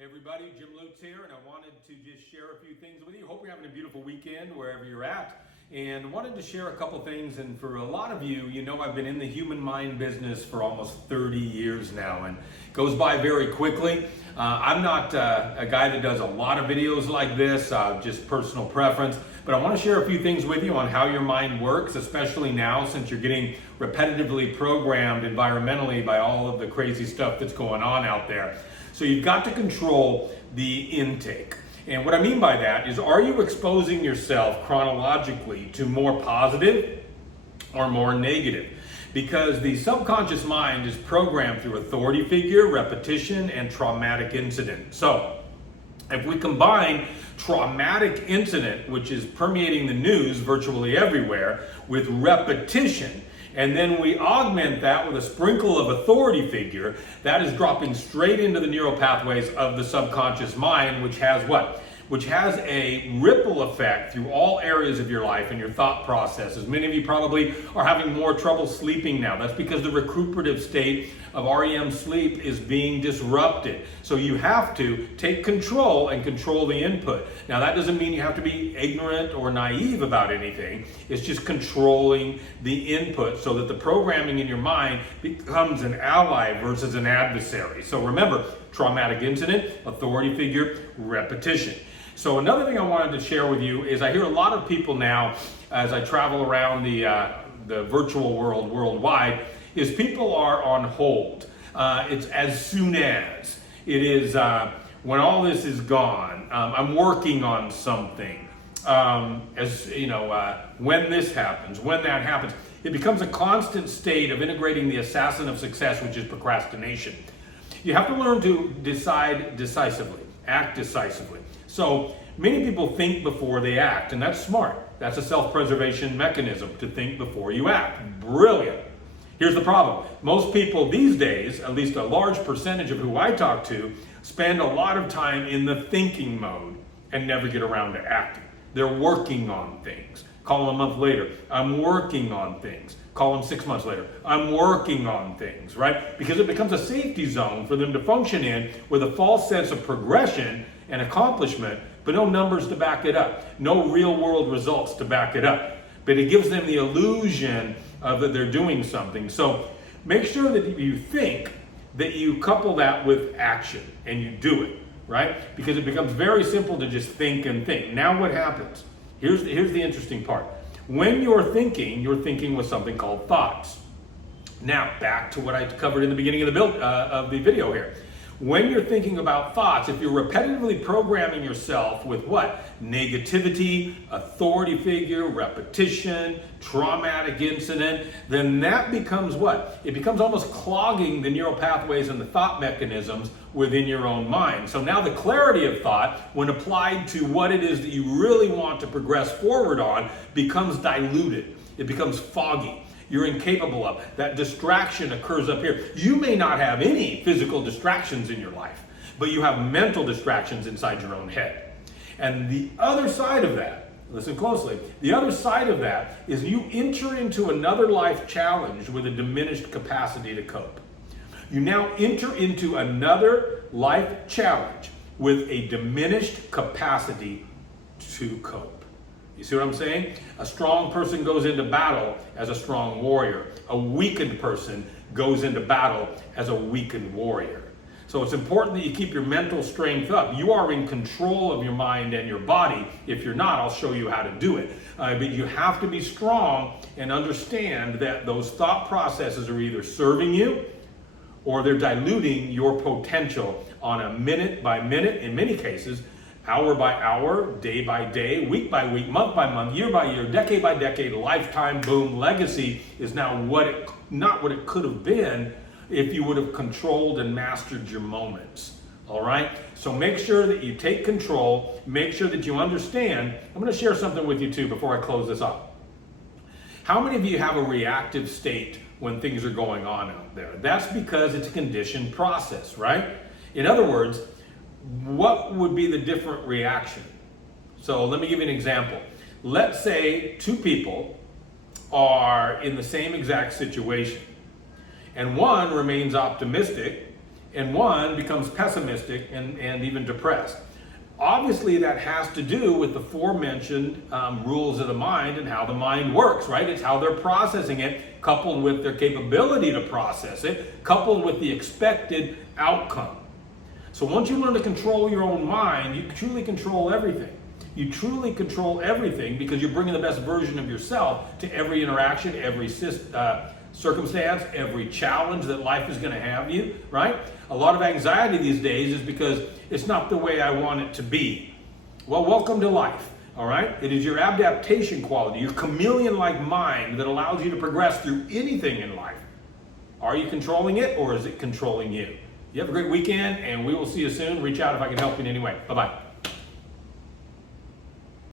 Hey everybody, Jim Lutes here, and I wanted to just share a few things with you. Hope you're having a beautiful weekend wherever you're at, and wanted to share a couple things. And for a lot of you, you know I've been in the human mind business for almost 30 years now, and it goes by very quickly. I'm not a guy that does a lot of videos like this, just personal preference, but I want to share a few things with you on how your mind works, especially now since you're getting repetitively programmed environmentally by all of the crazy stuff that's going on out there. So you've got to control the intake. And what I mean by that is, are you exposing yourself chronologically to more positive or more negative? Because the subconscious mind is programmed through authority figure, repetition, and traumatic incident. So if we combine traumatic incident, which is permeating the news virtually everywhere, with repetition, and then we augment that with a sprinkle of authority figure, that is dropping straight into the neural pathways of the subconscious mind, which has what? Which has a ripple effect through all areas of your life and your thought processes. Many of you probably are having more trouble sleeping now. That's because the recuperative state of REM sleep is being disrupted. So you have to take control and control the input. Now that doesn't mean you have to be ignorant or naive about anything. It's just controlling the input so that the programming in your mind becomes an ally versus an adversary. So remember, traumatic incident, authority figure, repetition. So another thing I wanted to share with you is I hear a lot of people now, as I travel around the virtual world worldwide, is people are on hold. It's as soon as. It is when all this is gone. I'm working on something. As you know, when this happens, when that happens. It becomes a constant state of integrating the assassin of success, which is procrastination. You have to learn to decide decisively, act decisively. So many people think before they act, and that's smart. That's a self-preservation mechanism, to think before you act. Brilliant. Here's the problem. Most people these days, at least a large percentage of who I talk to, spend a lot of time in the thinking mode and never get around to acting. They're working on things. Call them a month later, I'm working on things. Call them 6 months later, I'm working on things, right? Because it becomes a safety zone for them to function in with a false sense of progression and accomplishment, but no numbers to back it up, no real world results to back it up. But it gives them the illusion of that they're doing something. So make sure that you think that you couple that with action and you do it, right? Because it becomes very simple to just think and think. Now what happens? Here's the interesting part. When you're thinking with something called thoughts. Now, back to what I covered in the beginning of the video here. When you're thinking about thoughts, if you're repetitively programming yourself with what? Negativity, authority figure, repetition, traumatic incident, then that becomes what? It becomes almost clogging the neural pathways and the thought mechanisms within your own mind. So now the clarity of thought, when applied to what it is that you really want to progress forward on, becomes diluted. It becomes foggy. You're incapable of. That distraction occurs up here. You may not have any physical distractions in your life, but you have mental distractions inside your own head. And the other side of that, listen closely, the other side of that is you enter into another life challenge with a diminished capacity to cope. You now enter into another life challenge with a diminished capacity to cope. You see what I'm saying? A strong person goes into battle as a strong warrior. A weakened person goes into battle as a weakened warrior. So it's important that you keep your mental strength up. You are in control of your mind and your body. If you're not, I'll show you how to do it. But you have to be strong and understand that those thought processes are either serving you or they're diluting your potential on a minute by minute, in many cases, hour by hour, day by day, week by week, month by month, year by year, decade by decade, lifetime, boom, legacy is now not what it could have been if you would have controlled and mastered your moments. All right? So make sure that you take control, make sure that you understand. I'm going to share something with you too before I close this up. How many of you have a reactive state when things are going on out there? That's because it's a conditioned process, right? In other words, what would be the different reaction? So let me give you an example. Let's say two people are in the same exact situation, and one remains optimistic and one becomes pessimistic and even depressed. Obviously, that has to do with the aforementioned rules of the mind and how the mind works, right? It's how they're processing it, coupled with their capability to process it, coupled with the expected outcome. So once you learn to control your own mind, you truly control everything. You truly control everything because you're bringing the best version of yourself to every interaction, every circumstance, every challenge that life is going to have you, right? A lot of anxiety these days is because it's not the way I want it to be. Well, welcome to life, all right? It is your adaptation quality, your chameleon-like mind that allows you to progress through anything in life. Are you controlling it, or is it controlling you? You have a great weekend, and we will see you soon. Reach out if I can help you in any way. Bye-bye.